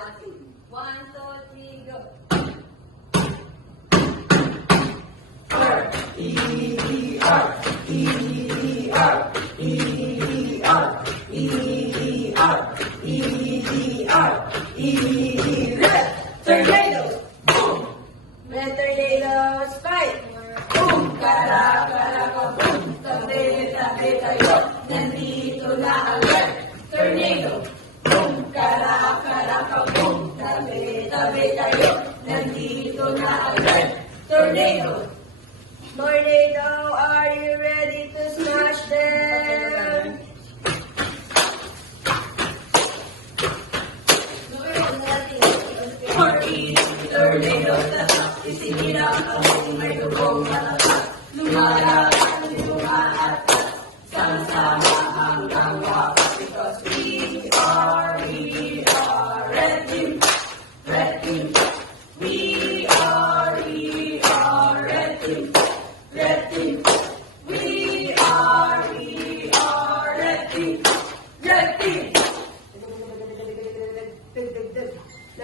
natin. 1, 2, 3, go! E-E-R, E-E-R, E-E-R, E-E-R, E-E-R, E-E-R. Tornado! Boom! Red tornadoes, fight! Boom! Kara-kara-ka-boom! Tabi-tabi tayo, nandito na ang red tornado! Boom! Kara-kara-ka-boom! Tabi-tabi tayo, nandito na ang red tornado! Tornado, are you ready to smash them? Tornado, tatak, isinira ang may lubong malakas. Lumalakad, lumaatas, sama-sama hanggang wakas. Because we are red team, red team. We are red team, red team. We are red team, red team.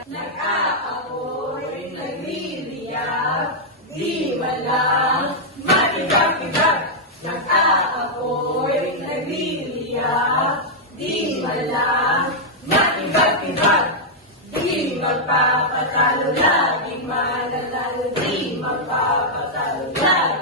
Nag-aapoy, nagliliyab, di man lang matigang-tigang. Nag-aapoy, nagliliyab, di man lang matigang-tigang. Di magpapatalo, laging mananalo, di magpapatalo, laging